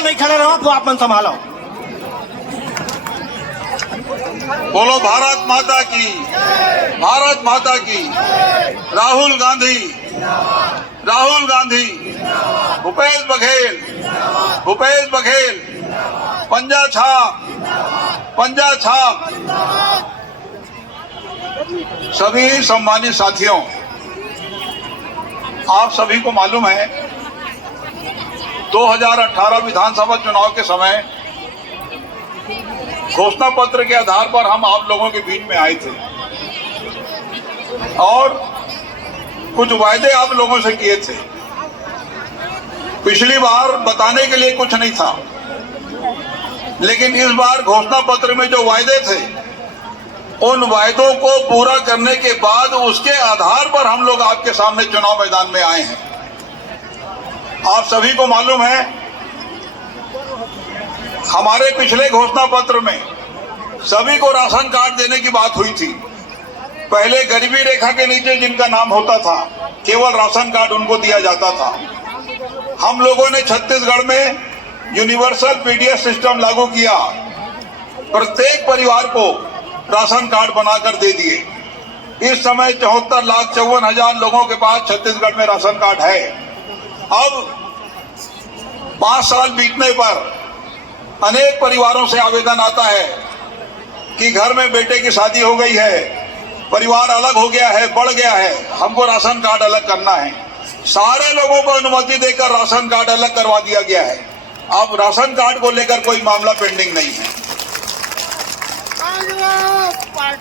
मैं नहीं खड़े रहो तो आप मन संभालो। बोलो भारत माता की, भारत माता की। राहुल गांधी, राहुल गांधी। भूपेश बघेल, भूपेश बघेल। पंजा छाप, पंजा छाप। सभी सम्मानित साथियों, आप सभी को मालूम है 2018 विधानसभा चुनाव के समय घोषणा पत्र के आधार पर हम आप लोगों के बीच में आए थे और कुछ वायदे आप लोगों से किए थे। पिछली बार बताने के लिए कुछ नहीं था, लेकिन इस बार घोषणा पत्र में जो वायदे थे उन वायदों को पूरा करने के बाद उसके आधार पर हम लोग आपके सामने चुनाव मैदान में आए हैं। आप सभी को मालूम है हमारे पिछले घोषणा पत्र में सभी को राशन कार्ड देने की बात हुई थी। पहले गरीबी रेखा के नीचे जिनका नाम होता था केवल राशन कार्ड उनको दिया जाता था। हम लोगों ने छत्तीसगढ़ में यूनिवर्सल पीडीएस सिस्टम लागू किया, प्रत्येक परिवार को राशन कार्ड बनाकर दे दिए। इस समय 74,54,000 लोगों के पास छत्तीसगढ़ में राशन कार्ड है। अब 5 साल बीतने पर अनेक परिवारों से आवेदन आता है कि घर में बेटे की शादी हो गई है, परिवार अलग हो गया है, बढ़ गया है, हमको राशन कार्ड अलग करना है। सारे लोगों को अनुमति देकर राशन कार्ड अलग करवा दिया गया है। अब राशन कार्ड को लेकर कोई मामला पेंडिंग नहीं है।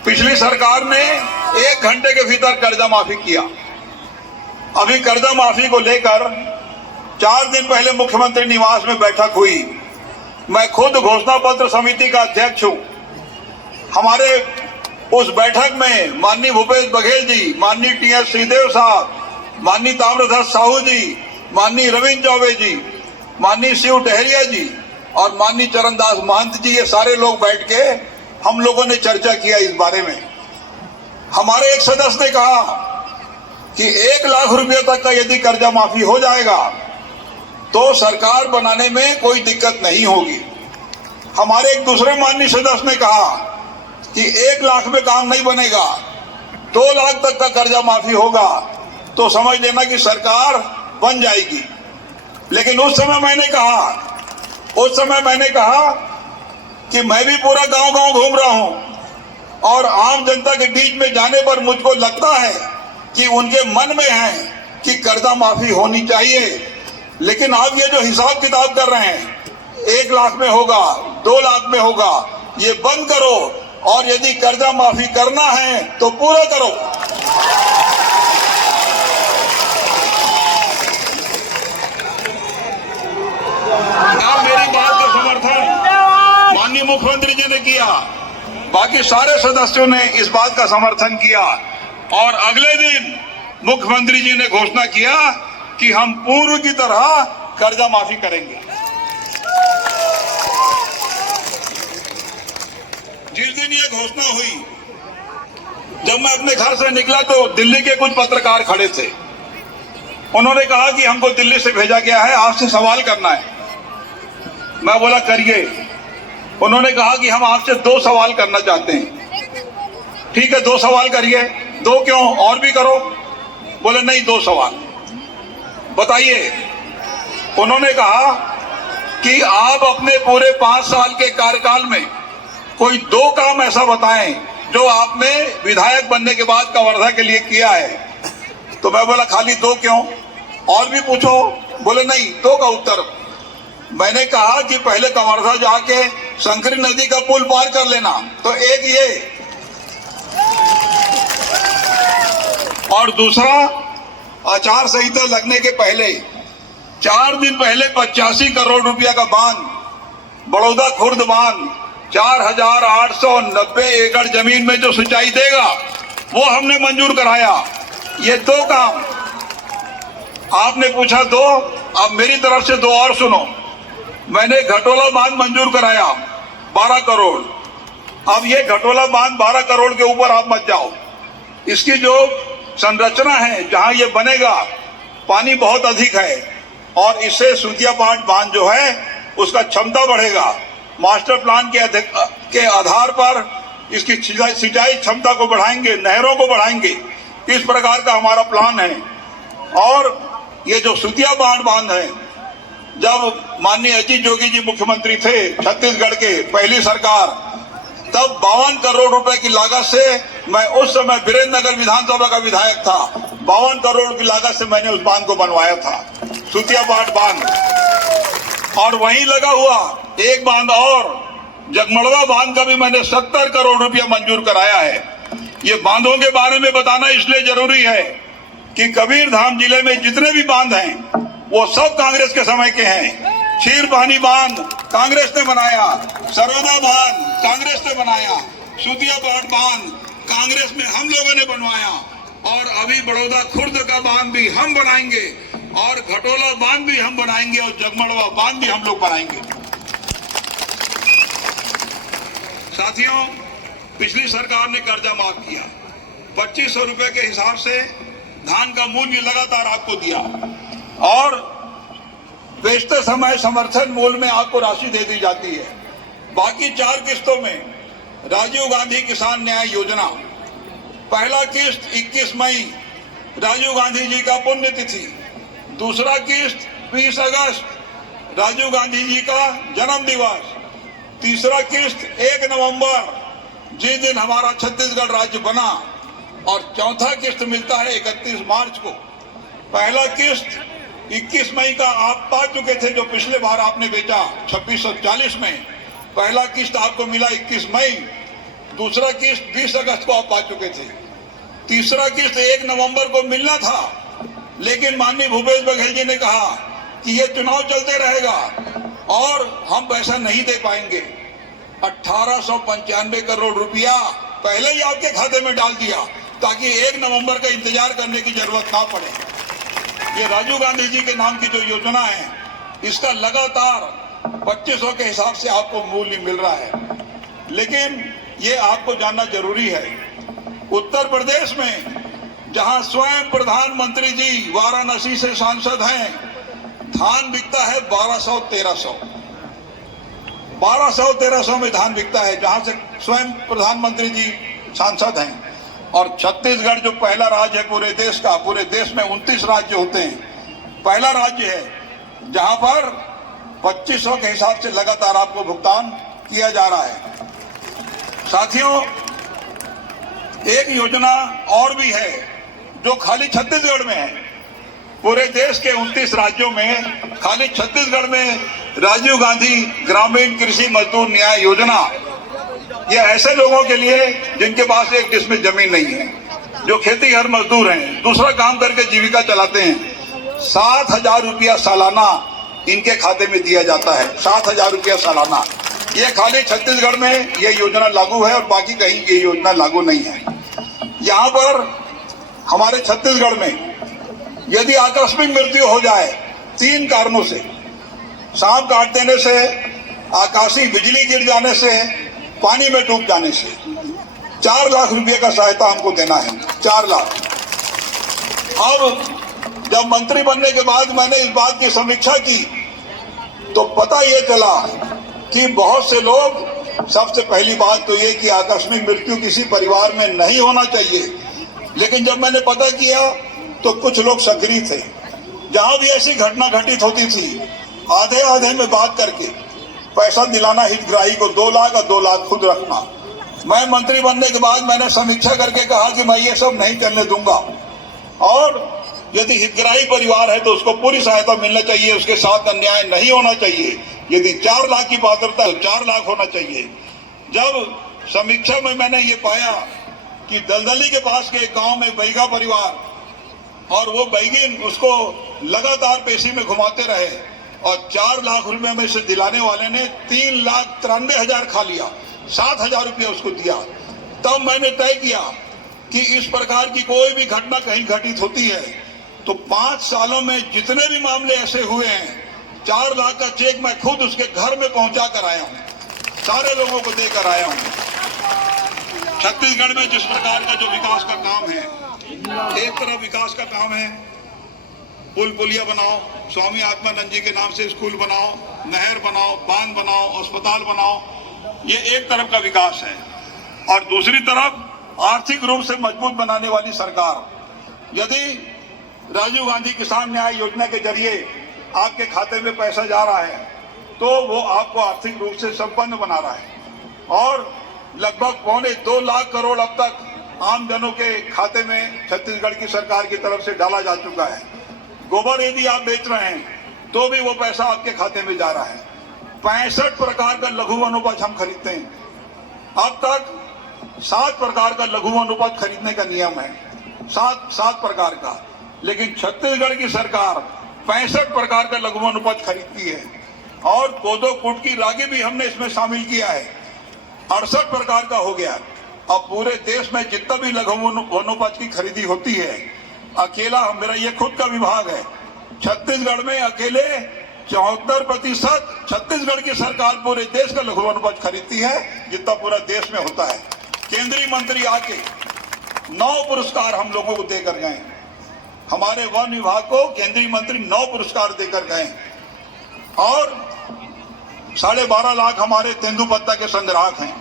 पिछली सरकार ने 1 घंटे के भीतर कर्जा माफी किया। अभी कर्जा माफी को लेकर 4 दिन पहले मुख्यमंत्री निवास में बैठक हुई। मैं खुद घोषणा पत्र समिति का अध्यक्ष हूं। हमारे उस बैठक में माननीय भूपेश बघेल जी, माननीय टी.एस. सिंहदेव साहब, माननीय ताम्रध्वज साहू जी, माननीय रविंद्र चौबे जी, माननीय शिव टहरिया जी और माननीय चरणदास महंत जी, ये सारे लोग बैठ के हम लोगों ने चर्चा किया इस बारे में। हमारे एक सदस्य ने कहा कि 1 लाख रुपये तक का यदि कर्जा माफी हो जाएगा तो सरकार बनाने में कोई दिक्कत नहीं होगी। हमारे एक दूसरे माननीय सदस्य ने कहा कि 1 लाख में काम नहीं बनेगा, 2 लाख तक का कर्जा माफी होगा तो समझ लेना कि सरकार बन जाएगी। लेकिन उस समय मैंने कहा कि मैं भी पूरा गांव-गांव घूम रहा हूं और आम जनता के बीच में जाने पर मुझको लगता है कि उनके मन में है कि कर्जा माफी होनी चाहिए। लेकिन आप ये जो हिसाब किताब कर रहे हैं 1 लाख में होगा, 2 लाख में होगा, ये बंद करो और यदि कर्जा माफी करना है तो पूरा करो। आप मेरी बात का समर्थन माननीय मुख्यमंत्री जी ने किया, बाकी सारे सदस्यों ने इस बात का समर्थन किया और अगले दिन मुख्यमंत्री जी ने घोषणा किया कि हम पूर्व की तरह कर्जा माफी करेंगे। जिस दिन ये घोषणा हुई, जब मैं अपने घर से निकला तो दिल्ली के कुछ पत्रकार खड़े थे। उन्होंने कहा कि हमको दिल्ली से भेजा गया है, आपसे सवाल करना है। मैं बोला करिए। उन्होंने कहा कि हम आपसे 2 सवाल करना चाहते हैं। ठीक है, 2 सवाल करिए। 2 क्यों, और भी करो। बोले नहीं, 2 सवाल बताइए। उन्होंने कहा कि आप अपने पूरे 5 साल के कार्यकाल में कोई 2 काम ऐसा बताएं जो आपने विधायक बनने के बाद कवर्धा के लिए किया है। तो मैं बोला खाली 2 क्यों, और भी पूछो। बोले नहीं, 2 का उत्तर। मैंने कहा कि पहले कवर्धा जाके शंकरी नदी का पुल पार कर लेना, तो एक ये, और दूसरा आचार संहिता लगने के पहले 4 दिन पहले 85 करोड़ रुपया का बांध, बड़ौदा खुर्द बांध 4,890 एकड़ जमीन में जो सिंचाई देगा वो हमने मंजूर कराया। ये 2 काम आपने पूछा 2, अब मेरी तरफ से 2 और सुनो। मैंने घटोला बांध मंजूर कराया 12 करोड़। अब ये घटोला बांध 12 करोड़ के ऊपर आप मत जाओ। इसकी जो संरचना है जहां ये बनेगा पानी बहुत अधिक है और इससे सुतिया पाट बांध जो है उसका क्षमता बढ़ेगा। मास्टर प्लान के आधार पर इसकी सिंचाई क्षमता को बढ़ाएंगे, नहरों को बढ़ाएंगे। इस प्रकार का हमारा प्लान है। और ये जो सुतिया बांध है, जब माननीय अजीत जोगी जी मुख्यमंत्री थे छत्तीसगढ़ के, पहली सरकार, तब 52 करोड़ रुपए की लागत से, मैं उस समय वीरेंद्र नगर विधानसभा का विधायक था, 52 करोड़ की लागत से मैंने उस बांध को बनवाया था, सुतिया बांध। और वहीं लगा हुआ एक बांध और जगमड़वा बांध का भी मैंने 70 करोड़ रुपया मंजूर कराया है। ये बांधों के बारे में बताना इसलिए जरूरी है कि कबीरधाम जिले में जितने भी बांध हैं वो सब कांग्रेस के समय के हैं। क्षीरपानी बांध कांग्रेस ने बनाया, सरौदा बांध कांग्रेस ने बनाया, सुतिया बांध कांग्रेस में हम लोगों ने बनवाया, और अभी बड़ौदा खुर्द का बांध भी हम बनाएंगे, और घटोला बांध भी हम बनाएंगे, और जगमड़वा बांध भी हम लोग बनाएंगे। साथियों, पिछली सरकार ने कर्जा माफ किया, 2500 रुपए के हिसाब से धान का मूल्य लगातार आपको दिया, और बेचते समय समर्थन मूल्य में आपको राशि दे दी जाती है। बाकी 4 किस्तों में राजीव गांधी किसान न्याय योजना, पहला किस्त 21 मई राजीव गांधी जी का पुण्यतिथि, दूसरा किस्त 20 अगस्त राजीव गांधी जी का जन्म दिवस, तीसरा किस्त 1 नवंबर जिस दिन हमारा छत्तीसगढ़ राज्य बना, और चौथा किस्त मिलता है 31 मार्च को। पहला किस्त 21 मई का आप पा चुके थे, जो पिछले बार आपने बेचा 2640 में। पहला किस्त आपको मिला 21 मई, दूसरा किस्त 20 अगस्त को आप पा चुके थे, तीसरा किस्त 1 नवंबर को मिलना था, लेकिन माननीय भूपेश बघेल जी ने कहा कि ये चुनाव चलते रहेगा और हम पैसा नहीं दे पाएंगे। 1895 करोड़ रुपया पहले ही आपके खाते में डाल दिया, ताकि 1 नवंबर का इंतजार करने की जरूरत ना पड़े। ये राजीव गांधी जी के नाम की जो योजना है, इसका लगातार 2500 के हिसाब से आपको मूल्य मिल रहा है। लेकिन ये आपको जानना जरूरी है, उत्तर प्रदेश में जहां स्वयं प्रधानमंत्री जी वाराणसी से सांसद हैं, धान बिकता है 1200-1300 में धान बिकता है, जहां से स्वयं प्रधानमंत्री जी सांसद हैं। और छत्तीसगढ़ जो पहला राज्य है पूरे देश का, पूरे देश में 29 राज्य होते हैं, पहला राज्य है जहां पर 2500 के हिसाब से लगातार आपको भुगतान किया जा रहा है। साथियों, एक योजना और भी है जो खाली छत्तीसगढ़ में है। पूरे देश के 29 राज्यों में खाली छत्तीसगढ़ में राजीव गांधी ग्रामीण कृषि मजदूर न्याय योजना, ये ऐसे लोगों के लिए जिनके पास 1 डिसमिल जमीन नहीं है, जो खेती हर मजदूर हैं, दूसरा काम करके जीविका चलाते हैं। 7,000 रुपया सालाना इनके खाते में दिया जाता है, 7,000 रुपया सालाना। ये खाली छत्तीसगढ़ में ये योजना लागू है और बाकी कहीं ये योजना लागू नहीं है। यहाँ पर हमारे छत्तीसगढ़ में यदि आकस्मिक मृत्यु हो जाए 3 कारणों से, सांप काट देने से, आकाशीय बिजली गिर जाने से, पानी में डूब जाने से, 4 लाख रुपए का सहायता हमको देना है, 4 लाख। और जब मंत्री बनने के बाद मैंने इस बात की समीक्षा की तो पता ये चला कि बहुत से लोग, सबसे पहली बात तो ये कि आकस्मिक मृत्यु किसी परिवार में नहीं होना चाहिए, लेकिन जब मैंने पता किया तो कुछ लोग सक्रिय थे। जहां भी ऐसी घटना घटित होती थी, आधे आधे में बात करके पैसा दिलाना हितग्राही को 2 लाख और 2 लाख खुद रखना। मैं मंत्री बनने के बाद मैंने समीक्षा करके कहा कि मैं ये सब नहीं करने दूंगा, और यदि हितग्राही परिवार है तो उसको पूरी सहायता मिलना चाहिए, उसके साथ अन्याय नहीं होना चाहिए। यदि 4 लाख की पात्रता है तो 4 लाख होना चाहिए। जब समीक्षा में मैंने ये पाया कि दलदली के पास के एक गांव में बैगा परिवार, और वो बैगिन उसको लगातार पेशी में घुमाते रहे, और 4 लाख रुपए में से दिलाने वाले ने 3,93,000 खा लिया, 7,000 रुपया उसको दिया। तब मैंने तय किया कि इस प्रकार की कोई भी घटना कहीं घटित होती है तो 5 सालों में जितने भी मामले ऐसे हुए हैं, 4 लाख का चेक मैं खुद उसके घर में पहुंचा कर आया हूं, सारे लोगों को देकर आया हूं। छत्तीसगढ़ में जिस प्रकार का जो विकास का काम है, एक तरफ विकास का काम है, पुल पुलिया बनाओ, स्वामी आत्मानंद जी के नाम से स्कूल बनाओ, नहर बनाओ, बांध बनाओ, अस्पताल बनाओ, ये एक तरफ का विकास है। और दूसरी तरफ आर्थिक रूप से मजबूत बनाने वाली सरकार। यदि राजीव गांधी किसान न्याय योजना के जरिए आपके खाते में पैसा जा रहा है तो वो आपको आर्थिक रूप से संपन्न बना रहा है। और लगभग 2.25 लाख करोड़ अब तक आम जनों के खाते में छत्तीसगढ़ की सरकार की तरफ से डाला जा चुका है। गोबर यदि आप बेच रहे हैं तो भी वो पैसा आपके खाते में जा रहा है। 65 प्रकार का लघु वनोपज हम खरीदते हैं। अब तक 7 प्रकार का लघु वनोपज खरीदने का नियम है, 7 प्रकार का, लेकिन छत्तीसगढ़ की सरकार 65 प्रकार का लघु वनोपज खरीदती है। और कोदो कूट की रागी भी हमने इसमें शामिल किया है, 68 प्रकार का हो गया। अब पूरे देश में जितना भी लघु वनोपज की खरीदी होती है, अकेला मेरा ये खुद का विभाग है, छत्तीसगढ़ में अकेले 74% छत्तीसगढ़ की सरकार पूरे देश का लघु वनोपज खरीदती है, जितना पूरा देश में होता है। केंद्रीय मंत्री आके 9 पुरस्कार हम लोगों को देकर गए। हमारे वन विभाग को केंद्रीय मंत्री 9 पुरस्कार देकर गए। और 12.5 लाख हमारे तेंदुपत्ता के संग्राहक हैं।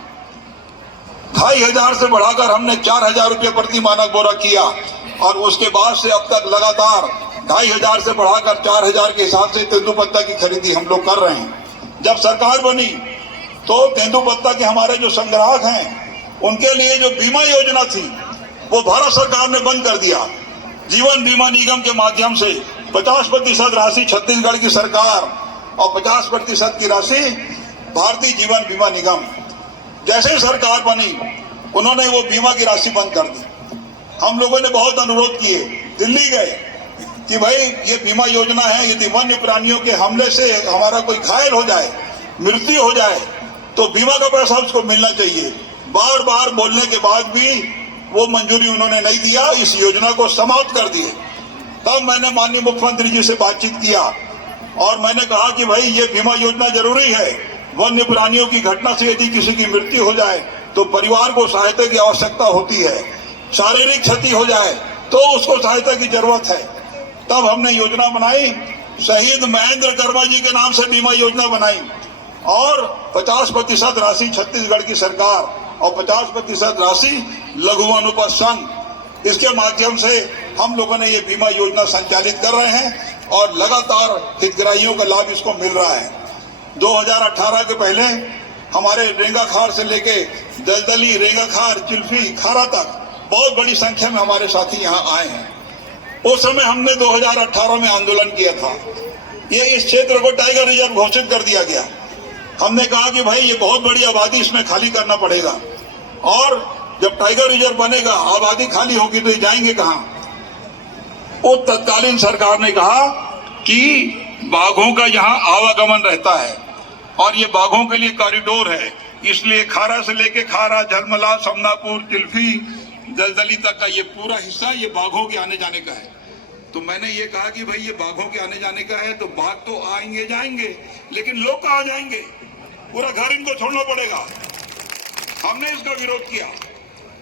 2,500 से बढ़ाकर हमने 4,000 रुपये प्रति मानक बोरा किया। और उसके बाद से अब तक लगातार 2,500 से बढ़ाकर 4,000 के हिसाब से तेंदुपत्ता की खरीदी हम लोग कर रहे हैं। जब सरकार बनी तो तेंदुपत्ता के हमारे जो संग्राहक हैं उनके लिए जो बीमा योजना थी वो भारत सरकार ने बंद कर दिया। जीवन बीमा निगम के माध्यम से 50% राशि छत्तीसगढ़ की सरकार और 50% की राशि भारतीय जीवन बीमा निगम। जैसे सरकार बनी उन्होंने वो बीमा की राशि बंद कर दी। हम लोगों ने बहुत अनुरोध किए, दिल्ली गए कि भाई ये बीमा योजना है, यदि वन्य प्राणियों के हमले से हमारा कोई घायल हो जाए, मृत्यु हो जाए तो बीमा का पैसा उसको मिलना चाहिए। बार बार बोलने के बाद भी वो मंजूरी उन्होंने नहीं दिया, इस योजना को समाप्त कर दिए। तब मैंने माननीय मुख्यमंत्री जी से बातचीत किया और मैंने कहा कि भाई ये बीमा योजना जरूरी है। वन्य प्राणियों की घटना से यदि किसी की मृत्यु हो जाए तो परिवार को सहायता की आवश्यकता होती है, शारीरिक क्षति हो जाए तो उसको सहायता की जरूरत है। तब हमने योजना बनाई, शहीद महेंद्र कर्मा जी के नाम से बीमा योजना बनाई और 50% राशि छत्तीसगढ़ की सरकार और 50% राशि लघु वनोपज संघ, इसके माध्यम से हम लोगों ने ये बीमा योजना संचालित कर रहे हैं और लगातार हितग्राहियों का लाभ इसको मिल रहा है। 2018 के पहले हमारे रेंगाखार से लेके दलदली, रेंगाखार, चिल्फी, खारा तक बहुत बड़ी संख्या में हमारे साथी यहाँ आए हैं। उस समय हमने 2018 में आंदोलन किया था। ये इस क्षेत्र को टाइगर रिजर्व घोषित कर दिया गया। हमने कहा कि भाई ये बहुत बड़ी आबादी इसमें खाली करना पड़ेगा और जब टाइगर रिजर्व बनेगा आबादी खाली होगी तो ये जाएंगे कहाँ। उस तत्कालीन सरकार ने कहा कि बाघों का यहाँ आवागमन रहता है और ये बाघों के लिए कॉरिडोर है, इसलिए खारा से लेके खारा, झलमला, समनापुर, चिल्फी, दलदली तक का ये पूरा हिस्सा ये बाघों के आने जाने का है। तो मैंने ये कहा कि भाई ये बाघों के आने जाने का है तो बाघ तो आएंगे जाएंगे, लेकिन लोग कहाँ जाएंगे, पूरा घर इनको छोड़ना पड़ेगा। हमने इसका विरोध किया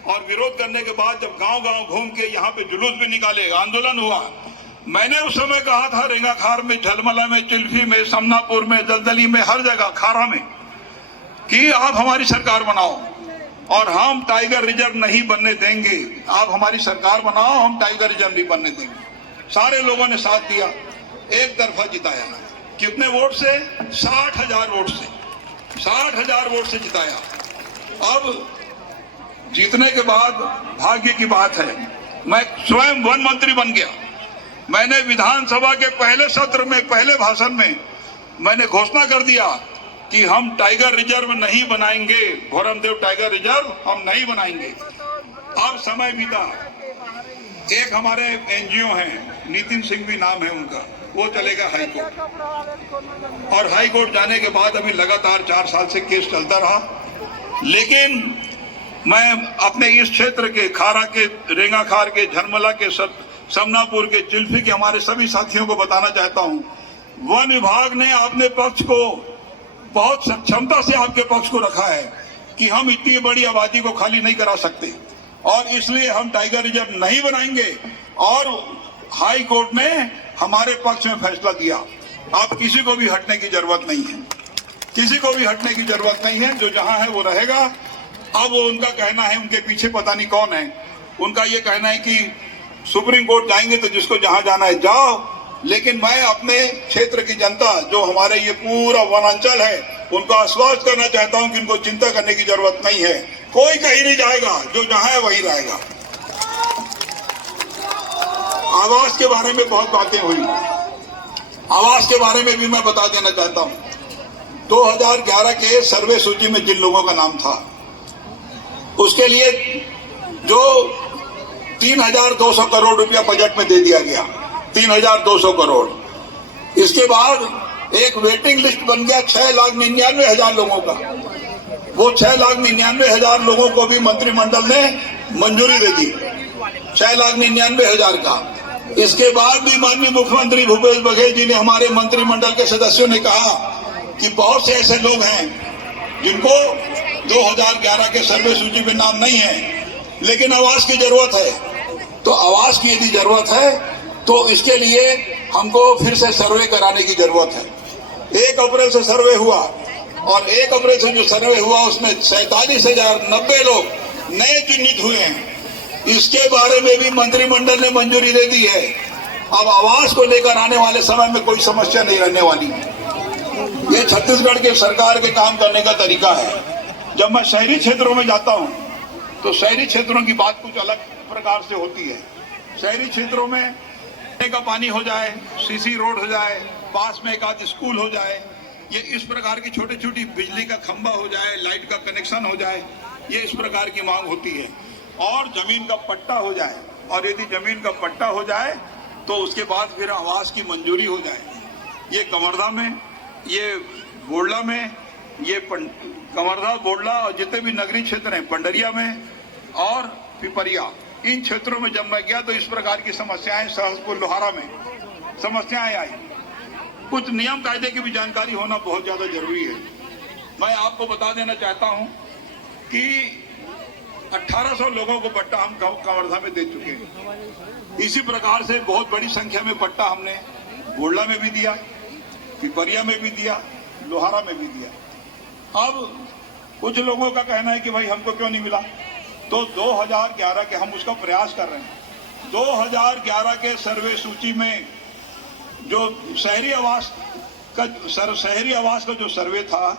और विरोध करने के बाद जब गांव-गांव घूम के यहाँ पे जुलूस भी निकाले, आंदोलन हुआ, मैंने उस समय कहा था रेंगाखार में, झलमला में, चिल्फी में, समनापुर में, दलदली में, हर जगह, खारा में, कि आप हमारी सरकार बनाओ और हम टाइगर रिजर्व नहीं बनने देंगे। आप हमारी सरकार बनाओ, हम टाइगर रिजर्व नहीं बनने देंगे। सारे लोगों ने साथ दिया, एक तरफा जिताया। कितने वोट से? 60,000 वोट से, 60,000 वोट से जिताया। अब जीतने के बाद भाग्य की बात है, मैं स्वयं वन मंत्री बन गया। मैंने विधानसभा के पहले सत्र में, पहले भाषण में मैंने घोषणा कर दिया कि हम टाइगर रिजर्व नहीं बनाएंगे, घोरमदेव टाइगर रिजर्व हम नहीं बनाएंगे। अब समय बीता, एक हमारे एनजीओ हैं, नितिन सिंह भी नाम है उनका, वो चलेगा हाईकोर्ट और हाईकोर्ट जाने के बाद अभी लगातार 4 साल से केस चलता रहा। लेकिन मैं अपने इस क्षेत्र के, खारा के, रेंगाखार के, झलमला के, समनापुर के, चिल्फी के हमारे सभी साथियों को बताना चाहता हूं, वन विभाग ने अपने पक्ष को बहुत सक्षमता से आपके पक्ष को रखा है कि हम इतनी बड़ी आबादी को खाली नहीं करा सकते और इसलिए हम टाइगर रिजर्व नहीं बनाएंगे। और हाई कोर्ट ने हमारे पक्ष में फैसला दिया। अब किसी को भी हटने की जरूरत नहीं है, किसी को भी हटने की जरूरत नहीं है। जो जहां है वो रहेगा। अब वो उनका कहना है, उनके पीछे पता नहीं कौन है, उनका ये कहना है कि सुप्रीम कोर्ट जाएंगे तो जिसको जहां जाना है जाओ। लेकिन मैं अपने क्षेत्र की जनता, जो हमारे ये पूरा वनांचल है, उनको आश्वस्त करना चाहता हूं कि उनको चिंता करने की जरूरत नहीं है। कोई कहीं नहीं जाएगा, जो जहां है वहीं रहेगा। आवास के बारे में बहुत बातें हुई। आवास के बारे में भी मैं बता देना चाहता हूं। 2011 के सर्वे सूची में जिन लोगों का नाम था, उसके लिए जो 3,200 करोड़ रुपया बजट में दे दिया गया, 3,200 करोड़। इसके बाद एक वेटिंग लिस्ट बन गया 6,99,000 लोगों का। वो 6,99,000 लोगों को भी मंत्रिमंडल ने मंजूरी दे दी, 6,99,000 का। इसके बाद भी माननीय मुख्यमंत्री भूपेश बघेल जी ने, हमारे मंत्रिमंडल के सदस्यों ने कहा कि बहुत से ऐसे लोग हैं जिनको 2011 के सर्वे सूची में नाम नहीं है, लेकिन आवास की जरूरत है। तो आवास की यदि जरूरत है तो इसके लिए हमको फिर से सर्वे कराने की जरूरत है। 1 अप्रैल से सर्वे हुआ और 1 अप्रैल से जो सर्वे हुआ उसमें 47,090 लोग नए चिन्हित हुए हैं। इसके बारे में भी मंत्रिमंडल ने मंजूरी दे दी है। अब आवास को लेकर आने वाले समय में कोई समस्या नहीं रहने वाली। ये छत्तीसगढ़ के सरकार के काम करने का तरीका है। जब मैं शहरी क्षेत्रों में जाता हूं तो शहरी क्षेत्रों की बात कुछ अलग प्रकार से होती है। शहरी क्षेत्रों में पीने का पानी हो जाए, सीसी रोड हो जाए, पास में एक आध स्कूल हो जाए, ये इस प्रकार की छोटी छोटी बिजली का खंभा हो जाए, लाइट का कनेक्शन हो जाए, ये इस प्रकार की मांग होती है। और जमीन का पट्टा हो जाए, और यदि जमीन का पट्टा हो जाए तो उसके बाद फिर आवास की मंजूरी हो जाए। ये कवर्धा में, ये बोडला में, ये कवर्धा, बोडला और जितने भी नगरीय क्षेत्र हैं, पंडरिया में और पिपरिया, इन क्षेत्रों में जब मैं गया तो इस प्रकार की समस्याएं, सहसपुर, लोहारा में समस्याएं आई। कुछ नियम कायदे की भी जानकारी होना बहुत ज्यादा जरूरी है। मैं आपको बता देना चाहता हूं कि 1800 लोगों को पट्टा हम कवर्धा में दे चुके हैं। इसी प्रकार से बहुत बड़ी संख्या में पट्टा हमने बोडला में भी दिया, पिपरिया में भी दिया, लोहारा में भी दिया। अब कुछ लोगों का कहना है कि भाई हमको क्यों नहीं मिला, तो 2011 के हम उसका प्रयास कर रहे हैं। 2011 के सर्वे सूची में जो शहरी आवास का जो सर्वे था,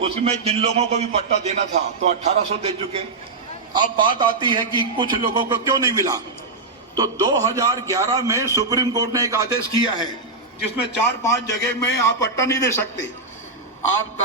उसमें जिन लोगों को भी पट्टा देना था तो 1800 दे चुके। अब बात आती है कि कुछ लोगों को क्यों नहीं मिला, तो 2011 में सुप्रीम कोर्ट ने एक आदेश किया है जिसमें 4-5 जगह में आप पट्टा नहीं दे सकते। आप